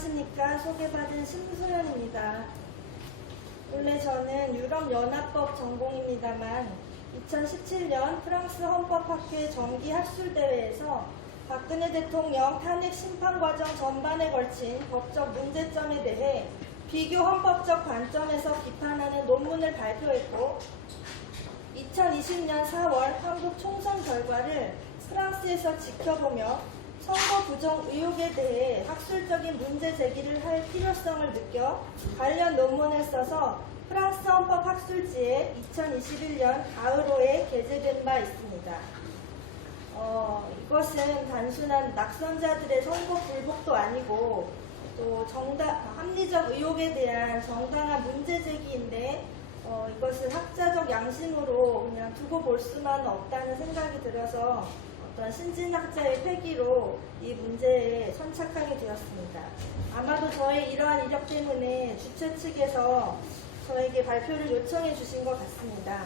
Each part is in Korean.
안녕하십니까. 소개받은 심수연입니다. 원래 저는 유럽연합법 전공입니다만 2017년 프랑스 헌법학회 정기학술대회에서 박근혜 대통령 탄핵 심판과정 전반에 걸친 법적 문제점에 대해 비교 헌법적 관점에서 비판하는 논문을 발표했고 2020년 4월 한국 총선 결과를 프랑스에서 지켜보며 선거 부정 의혹에 대해 학술적인 문제 제기를 할 필요성을 느껴 관련 논문을 써서 프랑스 헌법 학술지에 2021년 가을호에 게재된 바 있습니다. 이것은 단순한 낙선자들의 선거 불복도 아니고 또 합리적 의혹에 대한 정당한 문제 제기인데 이것을 학자적 양심으로 그냥 두고 볼 수만은 없다는 생각이 들어서 어떤 신진학자의 패기로 이 문제에 선착하게 되었습니다. 아마도 저의 이러한 이력 때문에 주최 측에서 저에게 발표를 요청해 주신 것 같습니다.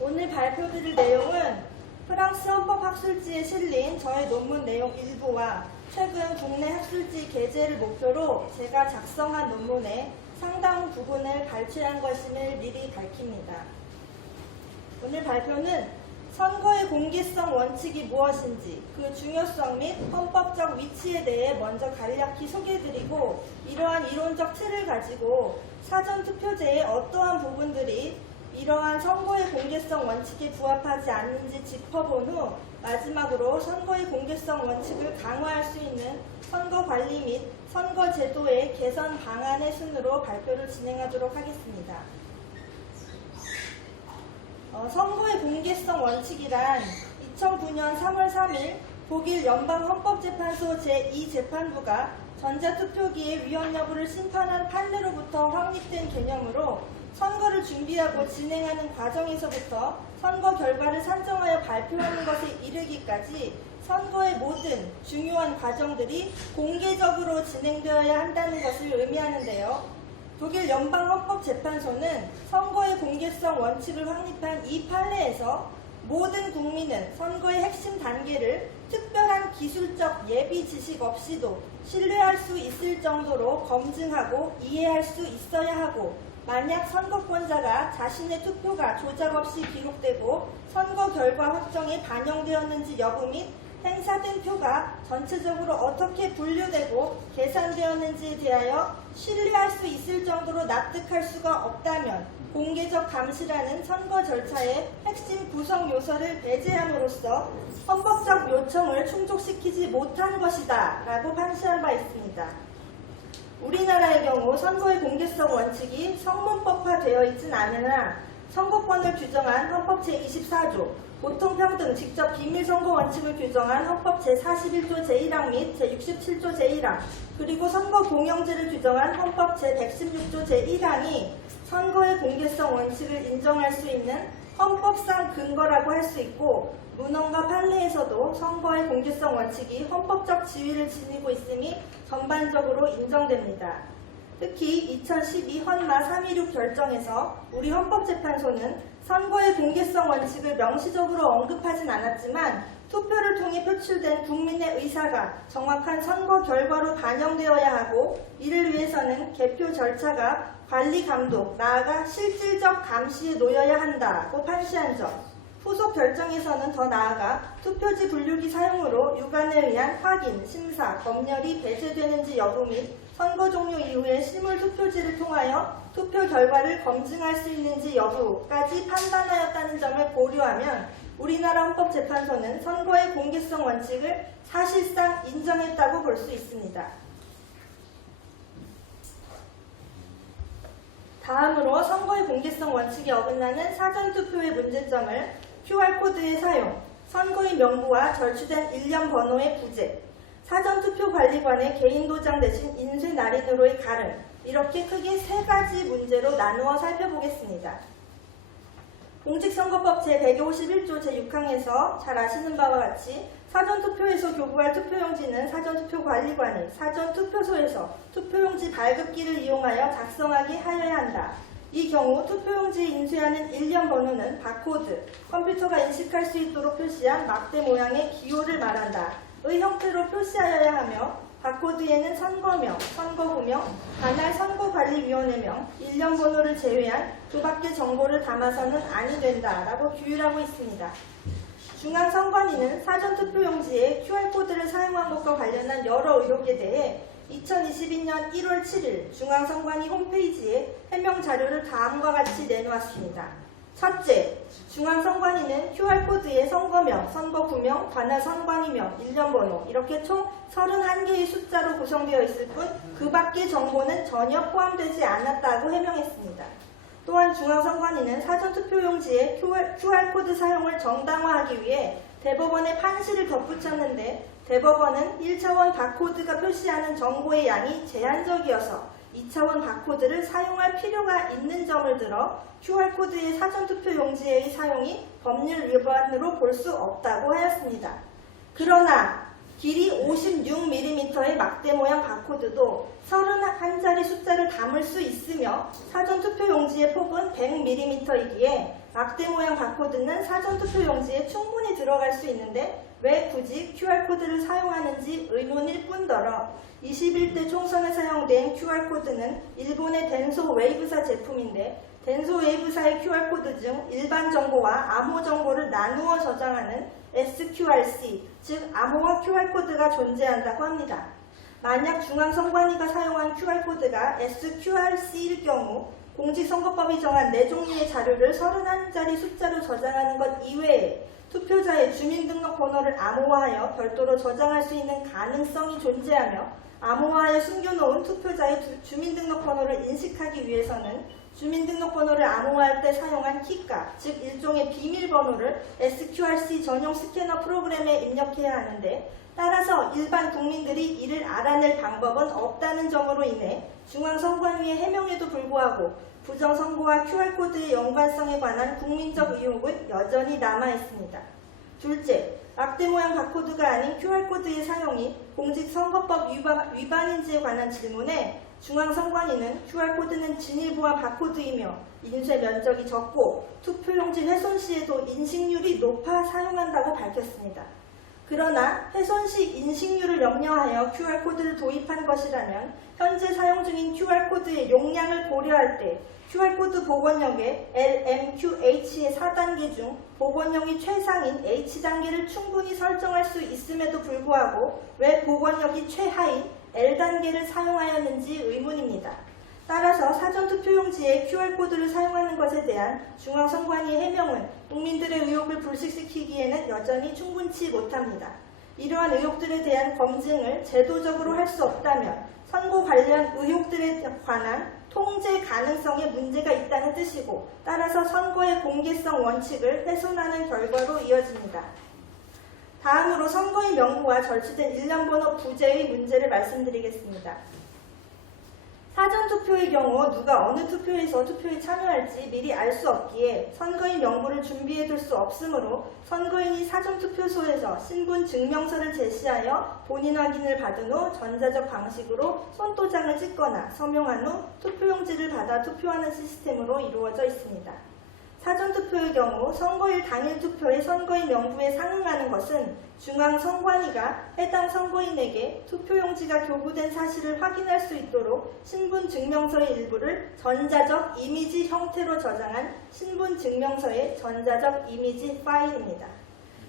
오늘 발표드릴 내용은 프랑스 헌법학술지에 실린 저의 논문 내용 일부와 최근 국내 학술지 게재를 목표로 제가 작성한 논문의 상당 부분을 발췌한 것임을 미리 밝힙니다. 오늘 발표는 선거의 공개성 원칙이 무엇인지, 그 중요성 및 헌법적 위치에 대해 먼저 간략히 소개해드리고 이러한 이론적 틀을 가지고 사전투표제의 어떠한 부분들이 이러한 선거의 공개성 원칙에 부합하지 않는지 짚어본 후 마지막으로 선거의 공개성 원칙을 강화할 수 있는 선거관리 및 선거제도의 개선 방안의 순으로 발표를 진행하도록 하겠습니다. 선거의 공개성 원칙이란 2009년 3월 3일 독일 연방헌법재판소 제2재판부가 전자투표기의 위헌 여부를 심판한 판례로부터 확립된 개념으로 선거를 준비하고 진행하는 과정에서부터 선거 결과를 산정하여 발표하는 것에 이르기까지 선거의 모든 중요한 과정들이 공개적으로 진행되어야 한다는 것을 의미하는데요. 독일 연방헌법재판소는 선거의 공개성 원칙을 확립한 이 판례에서 모든 국민은 선거의 핵심 단계를 특별한 기술적 예비 지식 없이도 신뢰할 수 있을 정도로 검증하고 이해할 수 있어야 하고 만약 선거권자가 자신의 투표가 조작 없이 기록되고 선거 결과 확정에 반영되었는지 여부 및 행사된 표가 전체적으로 어떻게 분류되고 계산되었는지에 대하여 신뢰할 수 있을 정도로 납득할 수가 없다면 공개적 감시라는 선거 절차의 핵심 구성 요소를 배제함으로써 헌법적 요청을 충족시키지 못한 것이다 라고 판시한 바 있습니다. 우리나라의 경우 선거의 공개성 원칙이 성문법화되어 있진 않으나 선거권을 규정한 헌법 제24조, 보통평등, 직접 비밀선거 원칙을 규정한 헌법 제41조 제1항 및 제67조 제1항, 그리고 선거 공영제를 규정한 헌법 제116조 제1항이 선거의 공개성 원칙을 인정할 수 있는 헌법상 근거라고 할 수 있고 문헌과 판례에서도 선거의 공개성 원칙이 헌법적 지위를 지니고 있음이 전반적으로 인정됩니다. 특히 2012 헌마 316 결정에서 우리 헌법재판소는 선거의 공개성 원칙을 명시적으로 언급하진 않았지만 투표를 통해 표출된 국민의 의사가 정확한 선거 결과로 반영되어야 하고 이를 위해서는 개표 절차가 관리 감독, 나아가 실질적 감시에 놓여야 한다고 판시한 점, 후속 결정에서는 더 나아가 투표지 분류기 사용으로 유관에 의한 확인, 심사, 검열이 배제되는지 여부 및 선거 종료 이후에 실물 투표지를 통하여 투표 결과를 검증할 수 있는지 여부까지 판단하였다는 점을 고려하면 우리나라 헌법재판소는 선거의 공개성 원칙을 사실상 인정했다고 볼 수 있습니다. 다음으로 선거의 공개성 원칙에 어긋나는 사전투표의 문제점을 QR코드의 사용, 선거인 명부와 절취된 일련 번호의 부재, 사전투표관리관의 개인도장 대신 인쇄날인으로의 가름, 이렇게 크게 세 가지 문제로 나누어 살펴보겠습니다. 공직선거법 제151조 제6항에서 잘 아시는 바와 같이 사전투표에서 교부할 투표용지는 사전투표관리관이 사전투표소에서 투표용지 발급기를 이용하여 작성하게 하여야 한다. 이 경우 투표용지에 인쇄하는 일련 번호는 바코드, 컴퓨터가 인식할 수 있도록 표시한 막대 모양의 기호를 말한다. 의 형태로 표시하여야 하며 바코드에는 선거명, 선거구명, 관할 선거관리위원회명, 일련 번호를 제외한 그 밖의 정보를 담아서는 아니 된다라고 규율하고 있습니다. 중앙선관위는 사전투표용지에 QR코드를 사용한 것과 관련한 여러 의혹에 대해 2022년 1월 7일 중앙선관위 홈페이지에 해명 자료를 다음과 같이 내놓았습니다. 첫째, 중앙선관위는 QR코드에 선거명, 선거구명, 관할 선관위명, 일련번호 이렇게 총 31개의 숫자로 구성되어 있을 뿐 그 밖의 정보는 전혀 포함되지 않았다고 해명했습니다. 또한 중앙선관위는 사전투표용지에 QR코드 사용을 정당화하기 위해 대법원의 판시를 덧붙였는데 대법원은 1차원 바코드가 표시하는 정보의 양이 제한적이어서 2차원 바코드를 사용할 필요가 있는 점을 들어 QR코드의 사전투표용지의 사용이 법률 위반으로 볼 수 없다고 하였습니다. 그러나 길이 56mm의 막대 모양 바코드도 31자리 숫자를 담을 수 있으며 사전투표용지의 폭은 100mm이기에 막대 모양 바코드는 사전투표용지에 충분히 들어갈 수 있는데 왜 굳이 QR코드를 사용하는지 의문일 뿐더러 21대 총선에 사용된 QR코드는 일본의 덴소 웨이브사 제품인데 덴소 웨이브사의 QR코드 중 일반 정보와 암호 정보를 나누어 저장하는 SQRC, 즉 암호화 QR코드가 존재한다고 합니다. 만약 중앙선관위가 사용한 QR코드가 SQRC일 경우 공직선거법이 정한 4종류의 자료를 31자리 숫자로 저장하는 것 이외에 투표자의 주민등록번호를 암호화하여 별도로 저장할 수 있는 가능성이 존재하며 암호화하여 숨겨놓은 투표자의 주민등록번호를 인식하기 위해서는 주민등록번호를 암호화할 때 사용한 키가, 즉 일종의 비밀번호를 SQRC 전용 스캐너 프로그램에 입력해야 하는데 따라서 일반 국민들이 이를 알아낼 방법은 없다는 점으로 인해 중앙선관위의 해명에도 불구하고 부정선거와 QR코드의 연관성에 관한 국민적 의혹은 여전히 남아있습니다. 둘째, 막대 모양 바코드가 아닌 QR코드의 사용이 공직선거법 위반인지에 관한 질문에 중앙선관위는 QR코드는 진일보한 바코드이며 인쇄 면적이 적고 투표용지 훼손 시에도 인식률이 높아 사용한다고 밝혔습니다. 그러나 훼손 시 인식률을 염려하여 QR코드를 도입한 것이라면 현재 사용 중인 QR코드의 용량을 고려할 때 QR코드 복원력의 LMQH의 4단계 중 복원력이 최상인 H단계를 충분히 설정할 수 있음에도 불구하고 왜 복원력이 최하인 L단계를 사용하였는지 의문입니다. 따라서 사전투표용지에 QR코드를 사용하는 것에 대한 중앙선관위의 해명은 국민들의 의혹을 불식시키기에는 여전히 충분치 못합니다. 이러한 의혹들에 대한 검증을 제도적으로 할 수 없다면 선거 관련 의혹들에 관한 통제 가능성에 문제가 있다는 뜻이고 따라서 선거의 공개성 원칙을 훼손하는 결과로 이어집니다. 다음으로 선거인 명부와 절취된 일련번호 부재의 문제를 말씀드리겠습니다. 사전투표의 경우 누가 어느 투표에서 투표에 참여할지 미리 알 수 없기에 선거인 명부를 준비해둘 수 없으므로 선거인이 사전투표소에서 신분증명서를 제시하여 본인 확인을 받은 후 전자적 방식으로 손도장을 찍거나 서명한 후 투표용지를 받아 투표하는 시스템으로 이루어져 있습니다. 사전투표의 경우 선거일 당일 투표의 선거인 명부에 상응하는 것은 중앙선관위가 해당 선거인에게 투표용지가 교부된 사실을 확인할 수 있도록 신분증명서의 일부를 전자적 이미지 형태로 저장한 신분증명서의 전자적 이미지 파일입니다.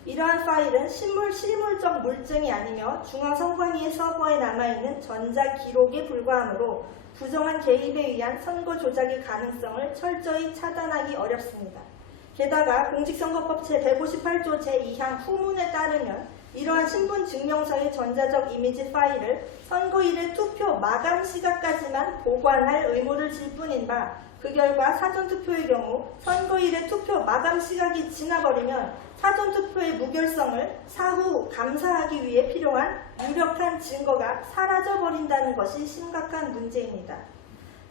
이러한 파일은 실물적 물증이 아니며 중앙선관위의 서버에 남아있는 전자기록에 불과하므로 부정한 개입에 의한 선거 조작의 가능성을 철저히 차단하기 어렵습니다. 게다가 공직선거법 제158조 제2항 후문에 따르면 이러한 신분증명서의 전자적 이미지 파일을 선거일의 투표 마감 시각까지만 보관할 의무를 질 뿐인 바 그 결과 사전투표의 경우 선거일의 투표 마감 시각이 지나버리면 사전투표의 무결성을 사후 감사하기 위해 필요한 유력한 증거가 사라져버린다는 것이 심각한 문제입니다.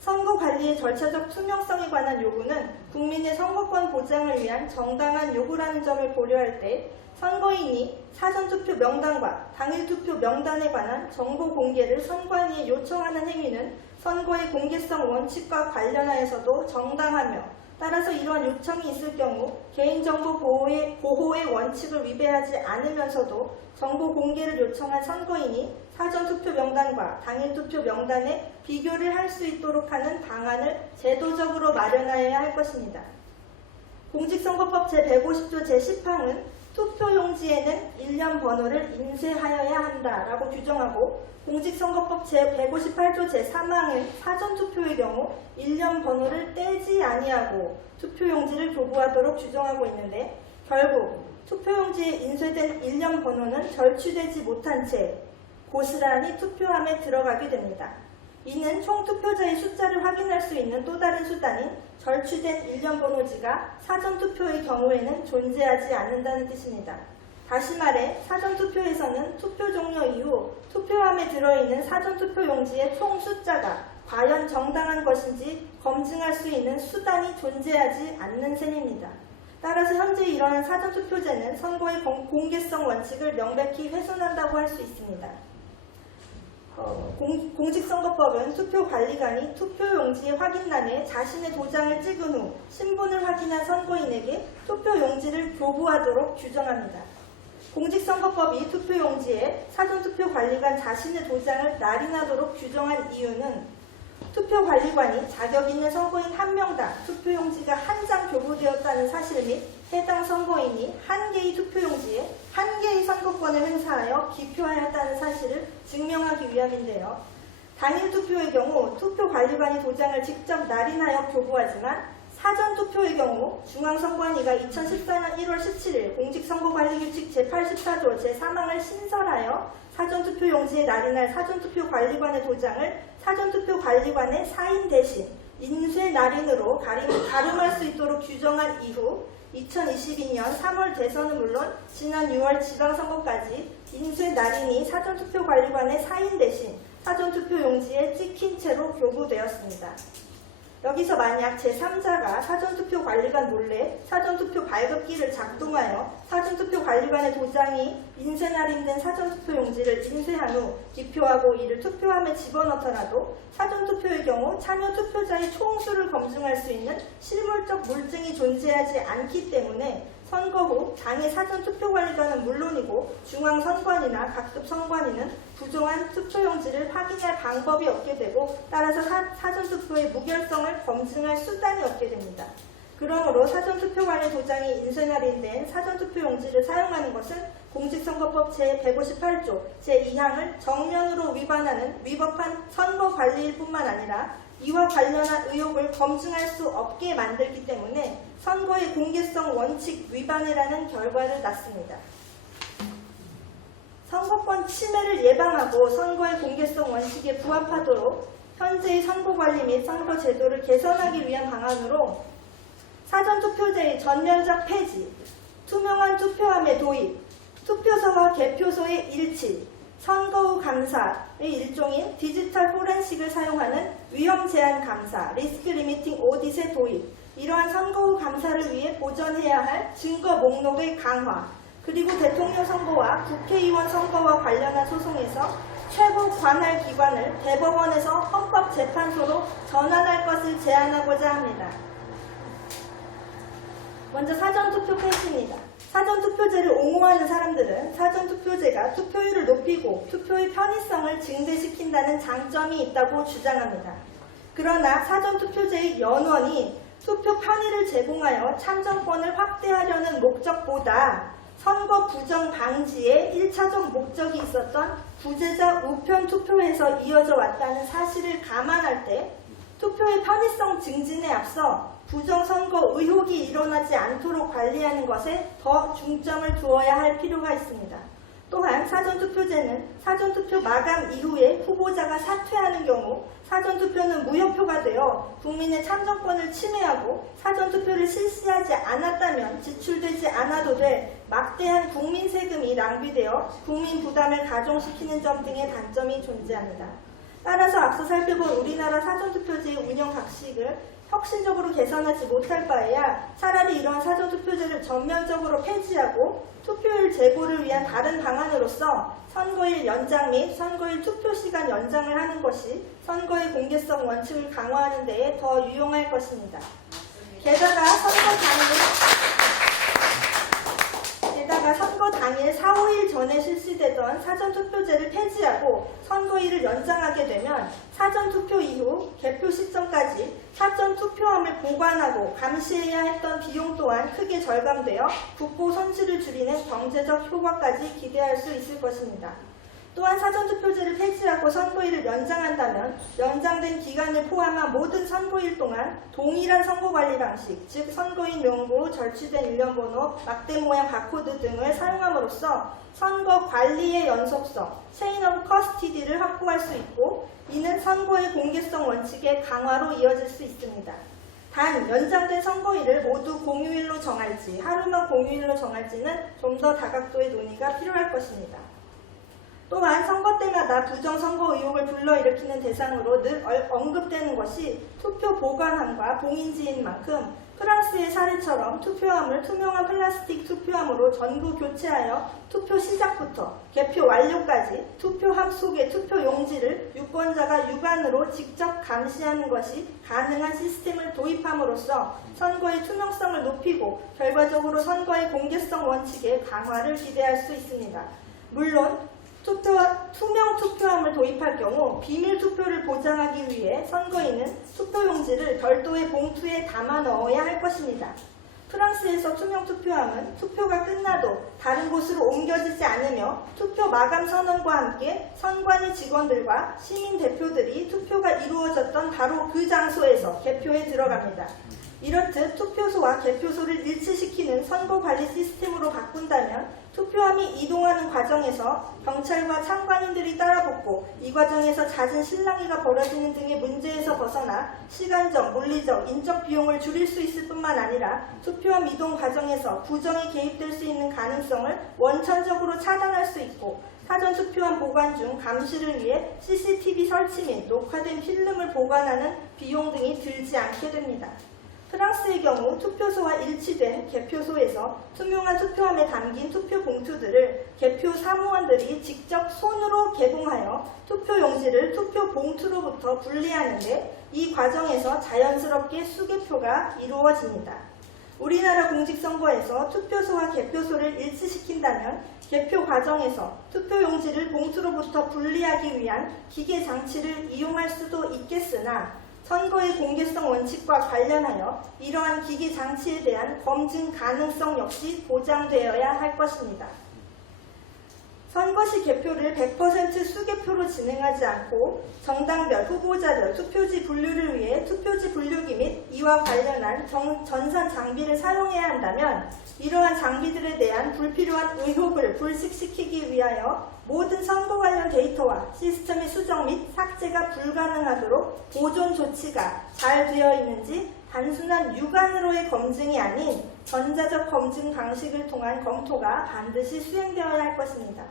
선거관리의 절차적 투명성에 관한 요구는 국민의 선거권 보장을 위한 정당한 요구라는 점을 고려할 때 선거인이 사전투표 명단과 당일투표 명단에 관한 정보 공개를 선관위에 요청하는 행위는 선거의 공개성 원칙과 관련하여서도 정당하며 따라서 이러한 요청이 있을 경우 개인정보 보호의 원칙을 위배하지 않으면서도 정보 공개를 요청한 선거인이 사전투표 명단과 당일투표 명단의 비교를 할 수 있도록 하는 방안을 제도적으로 마련하여야 할 것입니다. 공직선거법 제150조 제10항은 투표용지에는 일련 번호를 인쇄하여야 한다라고 규정하고 공직선거법 제158조 제3항은 사전투표의 경우 일련 번호를 떼지 아니하고 투표용지를 교부하도록 규정하고 있는데 결국 투표용지에 인쇄된 일련 번호는 절취되지 못한 채 고스란히 투표함에 들어가게 됩니다. 이는 총 투표자의 숫자를 확인할 수 있는 또 다른 수단인 절취된 일련 번호지가 사전투표의 경우에는 존재하지 않는다는 뜻입니다. 다시 말해 사전투표에서는 투표 종료 이후 투표함에 들어있는 사전투표용지의 총 숫자가 과연 정당한 것인지 검증할 수 있는 수단이 존재하지 않는 셈입니다. 따라서 현재 일어난 사전투표제는 선거의 공개성 원칙을 명백히 훼손한다고 할 수 있습니다. 공직선거법은 투표관리관이 투표용지의 확인란에 자신의 도장을 찍은 후 신분을 확인한 선거인에게 투표용지를 교부하도록 규정합니다. 공직선거법이 투표용지에 사전투표관리관 자신의 도장을 날인하도록 규정한 이유는 투표관리관이 자격 있는 선거인 한 명당 투표용지가 한 장 교부되었다는 사실 및 해당 선거인이 한 개의 투표용지에 한 개의 선거권을 행사하여 기표하였다는 사실을 증명하기 위함인데요. 당일 투표의 경우 투표관리관이 도장을 직접 날인하여 교부하지만 사전투표의 경우 중앙선관위가 2014년 1월 17일 공직선거관리규칙 제84조 제3항을 신설하여 사전투표용지에 날인할 사전투표관리관의 도장을 사전투표관리관의 사인 대신 인쇄 날인으로 가름할 수 있도록 규정한 이후 2022년 3월 대선은 물론 지난 6월 지방선거까지 인쇄 날인이 사전투표관리관의 사인 대신 사전투표용지에 찍힌 채로 교부되었습니다. 여기서 만약 제3자가 사전투표관리관 몰래 사전투표 발급기를 작동하여 사전투표관리관의 도장이 인쇄 날인된 사전투표용지를 인쇄한 후 기표하고 이를 투표함에 집어넣더라도 사전투표의 경우 참여 투표자의 총수를 검증할 수 있는 실물적 물증이 존재하지 않기 때문에 선거 후 당의 사전투표관리관은 물론이고 중앙선관위나 각급 선관위는 부정한 투표용지를 확인할 방법이 없게 되고 따라서 사전투표의 무결성을 검증할 수단이 없게 됩니다. 그러므로 사전투표관리 도장이 인쇄 날인된 사전투표용지를 사용하는 것은 공직선거법 제158조 제2항을 정면으로 위법한 선거관리일 뿐만 아니라 이와 관련한 의혹을 검증할 수 없게 만들기 때문에 선거의 공개성 원칙 위반이라는 결과를 낳습니다. 선거권 침해를 예방하고 선거의 공개성 원칙에 부합하도록 현재의 선거관리 및 선거제도를 개선하기 위한 방안으로 사전투표제의 전면적 폐지, 투명한 투표함의 도입, 투표소와 개표소의 일치, 선거 후 감사의 일종인 디지털 포렌식을 사용하는 위험 제한 감사, 리스크 리미팅 오딧의 도입, 이러한 선거 후 감사를 위해 보전해야 할 증거 목록의 강화, 그리고 대통령 선거와 국회의원 선거와 관련한 소송에서 최고 관할 기관을 대법원에서 헌법재판소로 전환할 것을 제안하고자 합니다. 먼저 사전투표 폐지입니다. 사전투표제를 옹호하는 사람들은 사전투표제가 투표율을 높이고 투표의 편의성을 증대시킨다는 장점이 있다고 주장합니다. 그러나 사전투표제의 연원이 투표 편의를 제공하여 참정권을 확대하려는 목적보다 선거 부정 방지에 1차적 목적이 있었던 부재자 우편 투표에서 이어져 왔다는 사실을 감안할 때 투표의 편의성 증진에 앞서 부정선거 의혹이 일어나지 않도록 관리하는 것에 더 중점을 두어야 할 필요가 있습니다. 또한 사전투표제는 사전투표 마감 이후에 후보자가 사퇴하는 경우 사전투표는 무효표가 되어 국민의 참정권을 침해하고 사전투표를 실시하지 않았다면 지출되지 않아도 될 막대한 국민 세금이 낭비되어 국민 부담을 가중시키는 점 등의 단점이 존재합니다. 따라서 앞서 살펴본 우리나라 사전투표제의 운영 방식을 혁신적으로 개선하지 못할 바에야 차라리 이러한 사전투표제를 전면적으로 폐지하고 투표율 제고를 위한 다른 방안으로서 선거일 연장 및 선거일 투표시간 연장을 하는 것이 선거의 공개성 원칙을 강화하는 데에 더 유용할 것입니다. 게다가 선거 당일 4, 5일 전에 실시되던 사전투표제를 폐지하고 선거일을 연장하게 되면 사전투표 이후 개표 시점까지 사전투표함을 보관하고 감시해야 했던 비용 또한 크게 절감되어 국고 손실을 줄이는 경제적 효과까지 기대할 수 있을 것입니다. 또한 사전투표제를 폐지하고 선거일을 연장한다면 연장된 기간을 포함한 모든 선거일 동안 동일한 선거관리 방식, 즉 선거인 명부, 절취된 일련번호, 막대 모양 바코드 등을 사용함으로써 선거 관리의 연속성, 체인 오브 커스티디를 확보할 수 있고 이는 선거의 공개성 원칙의 강화로 이어질 수 있습니다. 단, 연장된 선거일을 모두 공휴일로 정할지, 하루만 공휴일로 정할지는 좀 더 다각도의 논의가 필요할 것입니다. 또한 선거 때마다 부정선거 의혹을 불러일으키는 대상으로 늘 언급되는 것이 투표 보관함과 봉인지인 만큼 프랑스의 사례처럼 투표함을 투명한 플라스틱 투표함으로 전부 교체하여 투표 시작부터 개표 완료까지 투표함 속의 투표 용지를 유권자가 육안으로 직접 감시하는 것이 가능한 시스템을 도입함으로써 선거의 투명성을 높이고 결과적으로 선거의 공개성 원칙의 강화를 기대할 수 있습니다. 물론 투명 투표함을 도입할 경우 비밀 투표를 보장하기 위해 선거인은 투표용지를 별도의 봉투에 담아 넣어야 할 것입니다. 프랑스에서 투명 투표함은 투표가 끝나도 다른 곳으로 옮겨지지 않으며 투표 마감 선언과 함께 선관위 직원들과 시민 대표들이 투표가 이루어졌던 바로 그 장소에서 개표에 들어갑니다. 이렇듯 투표소와 개표소를 일치시키는 선거관리 시스템으로 바꾼다면 투표함이 이동하는 과정에서 경찰과 참관인들이 따라붙고 이 과정에서 잦은 실랑이가 벌어지는 등의 문제에서 벗어나 시간적, 물리적, 인적 비용을 줄일 수 있을 뿐만 아니라 투표함 이동 과정에서 부정이 개입될 수 있는 가능성을 원천적으로 차단할 수 있고 사전투표함 보관 중 감시를 위해 CCTV 설치 및 녹화된 필름을 보관하는 비용 등이 들지 않게 됩니다. 프랑스의 경우 투표소와 일치된 개표소에서 투명한 투표함에 담긴 투표 봉투들을 개표 사무원들이 직접 손으로 개봉하여 투표 용지를 투표 봉투로부터 분리하는데 이 과정에서 자연스럽게 수개표가 이루어집니다. 우리나라 공직선거에서 투표소와 개표소를 일치시킨다면 개표 과정에서 투표 용지를 봉투로부터 분리하기 위한 기계 장치를 이용할 수도 있겠으나 선거의 공개성 원칙과 관련하여 이러한 기기 장치에 대한 검증 가능성 역시 보장되어야 할 것입니다. 선거시 개표를 100% 수개표로 진행하지 않고 정당별, 후보자별 투표지 분류를 위해 투표지 분류기 및 이와 관련한 전산 장비를 사용해야 한다면 이러한 장비들에 대한 불필요한 의혹을 불식시키기 위하여 모든 선거 관련 데이터와 시스템의 수정 및 삭제가 불가능하도록 보존 조치가 잘 되어 있는지 단순한 육안으로의 검증이 아닌 전자적 검증 방식을 통한 검토가 반드시 수행되어야 할 것입니다.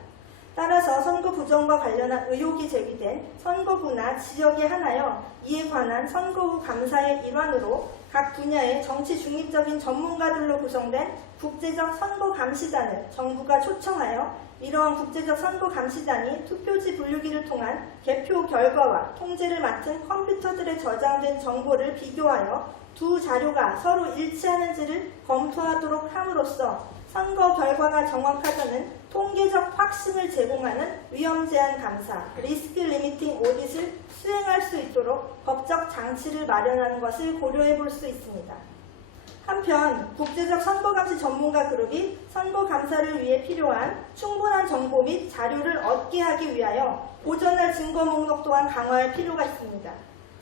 따라서 선거 부정과 관련한 의혹이 제기된 선거구나 지역에 한하여 이에 관한 선거 후 감사의 일환으로 각 분야의 정치 중립적인 전문가들로 구성된 국제적 선거 감시단을 정부가 초청하여 이러한 국제적 선거 감시단이 투표지 분류기를 통한 개표 결과와 통제를 맡은 컴퓨터들에 저장된 정보를 비교하여 두 자료가 서로 일치하는지를 검토하도록 함으로써 선거 결과가 정확하다는 통계적 확신을 제공하는 위험 제한 감사, 리스크 리미팅 오딧을 수행할 수 있도록 법적 장치를 마련하는 것을 고려해 볼 수 있습니다. 한편 국제적 선거감시 전문가 그룹이 선거감사를 위해 필요한 충분한 정보 및 자료를 얻게 하기 위하여 보존할 증거 목록 또한 강화할 필요가 있습니다.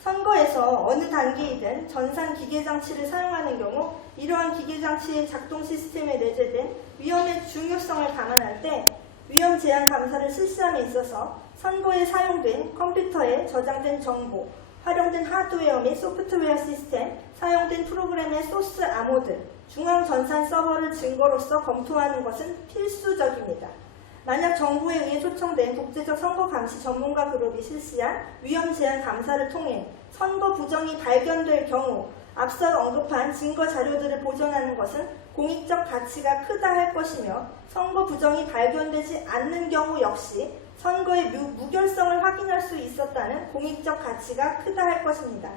선거에서 어느 단계이든 전산 기계장치를 사용하는 경우 이러한 기계장치의 작동 시스템에 내재된 위험의 중요성을 감안할 때 위험 제한 감사를 실시함에 있어서 선거에 사용된 컴퓨터에 저장된 정보, 활용된 하드웨어 및 소프트웨어 시스템, 사용된 프로그램의 소스 암호등, 중앙 전산 서버를 증거로서 검토하는 것은 필수적입니다. 만약 정부에 의해 초청된 국제적 선거 감시 전문가 그룹이 실시한 위험 제한 감사를 통해 선거 부정이 발견될 경우 앞서 언급한 증거 자료들을 보존하는 것은 공익적 가치가 크다 할 것이며 선거 부정이 발견되지 않는 경우 역시 선거의 무결성을 확인할 수 있었다는 공익적 가치가 크다 할 것입니다.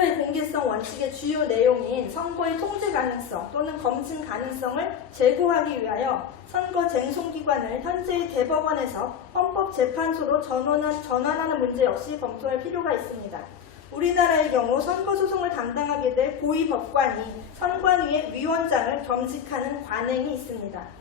선거의 공개성 원칙의 주요 내용인 선거의 통제 가능성 또는 검증 가능성을 제고하기 위하여 선거 쟁송기관을 현재의 대법원에서 헌법재판소로 전환하는 문제 역시 검토할 필요가 있습니다. 우리나라의 경우 선거소송을 담당하게 될 고위법관이 선관위의 위원장을 겸직하는 관행이 있습니다.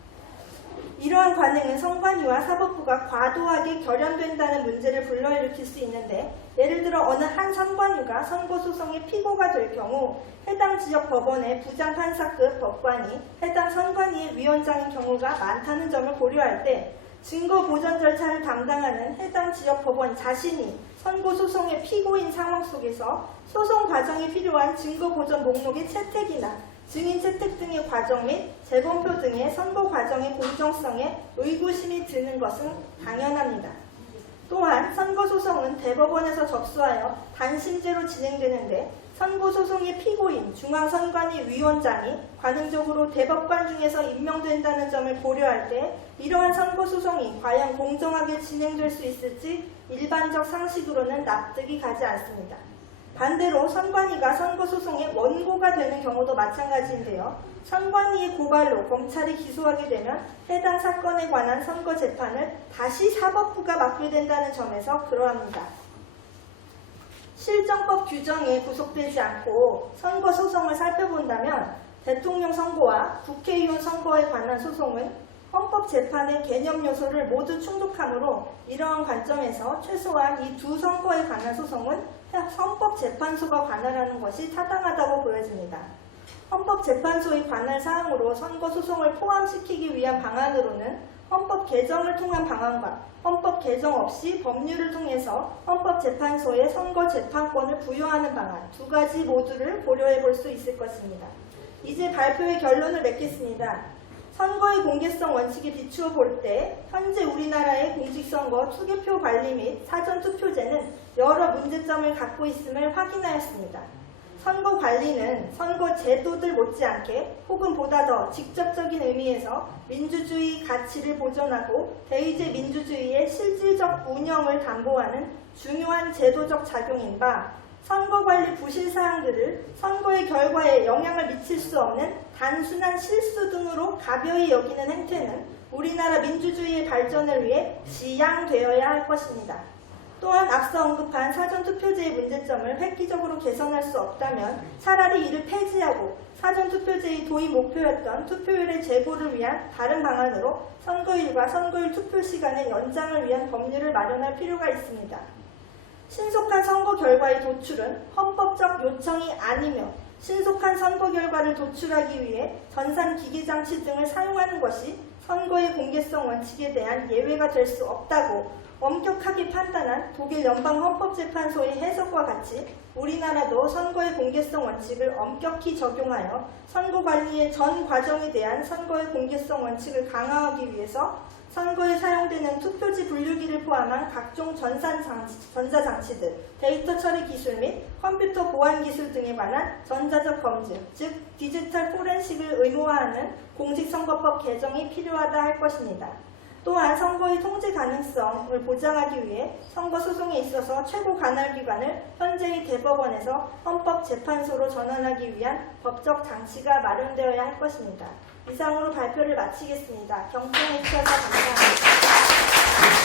이러한 관행은 선관위와 사법부가 과도하게 결연된다는 문제를 불러일으킬 수 있는데, 예를 들어 어느 한 선관위가 선거소송의 피고가 될 경우 해당 지역 법원의 부장판사급 법관이 해당 선관위의 위원장인 경우가 많다는 점을 고려할 때 증거 보전 절차를 담당하는 해당 지역 법원 자신이 선거소송의 피고인 상황 속에서 소송 과정에 필요한 증거 보전 목록의 채택이나 증인 채택 등의 과정 및 재검표 등의 선거 과정의 공정성에 의구심이 드는 것은 당연합니다. 또한 선거소송은 대법원에서 접수하여 단심제로 진행되는데, 선거소송의 피고인 중앙선관위 위원장이 관행적으로 대법관 중에서 임명된다는 점을 고려할 때 이러한 선거소송이 과연 공정하게 진행될 수 있을지 일반적 상식으로는 납득이 가지 않습니다. 반대로 선관위가 선거소송의 원고가 되는 경우도 마찬가지인데요. 선관위의 고발로 검찰이 기소하게 되면 해당 사건에 관한 선거재판을 다시 사법부가 맡게 된다는 점에서 그러합니다. 실정법 규정에 구속되지 않고 선거소송을 살펴본다면 대통령 선거와 국회의원 선거에 관한 소송은 헌법재판의 개념 요소를 모두 충족하므로 이러한 관점에서 최소한 이 두 선거에 관한 소송은 헌법재판소가 관할하는 것이 타당하다고 보여집니다. 헌법재판소의 관할 사항으로 선거소송을 포함시키기 위한 방안으로는 헌법 개정을 통한 방안과 헌법 개정 없이 법률을 통해서 헌법재판소에 선거재판권을 부여하는 방안 두 가지 모두를 고려해 볼 수 있을 것입니다. 이제 발표의 결론을 맺겠습니다. 선거의 공개성 원칙에 비추어 볼 때 현재 우리나라의 공직선거 투개표 관리 및 사전투표제는 여러 문제점을 갖고 있음을 확인하였습니다. 선거 관리는 선거 제도들 못지않게 혹은 보다 더 직접적인 의미에서 민주주의 가치를 보존하고 대의제 민주주의의 실질적 운영을 담보하는 중요한 제도적 작용인 바, 선거관리 부실사항들을 선거의 결과에 영향을 미칠 수 없는 단순한 실수 등으로 가벼이 여기는 행태는 우리나라 민주주의의 발전을 위해 지양되어야 할 것입니다. 또한 앞서 언급한 사전투표제의 문제점을 획기적으로 개선할 수 없다면 차라리 이를 폐지하고 사전투표제의 도입 목표였던 투표율의 제고를 위한 다른 방안으로 선거일과 선거일 투표 시간의 연장을 위한 법률을 마련할 필요가 있습니다. 신속한 선거 결과의 도출은 헌법적 요청이 아니며 신속한 선거 결과를 도출하기 위해 전산 기계장치 등을 사용하는 것이 선거의 공개성 원칙에 대한 예외가 될 수 없다고 엄격하게 판단한 독일 연방헌법재판소의 해석과 같이 우리나라도 선거의 공개성 원칙을 엄격히 적용하여 선거 관리의 전 과정에 대한 선거의 공개성 원칙을 강화하기 위해서 선거에 사용되는 투표지 분류기를 포함한 각종 전자장치들, 데이터 처리 기술 및 컴퓨터 보안 기술 등에 관한 전자적 검증, 즉 디지털 포렌식을 의무화하는 공직선거법 개정이 필요하다 할 것입니다. 또한 선거의 통제 가능성을 보장하기 위해 선거소송에 있어서 최고 관할기관을 현재의 대법원에서 헌법재판소로 전환하기 위한 법적 장치가 마련되어야 할 것입니다. 이상으로 발표를 마치겠습니다. 경청해 주셔서 감사합니다.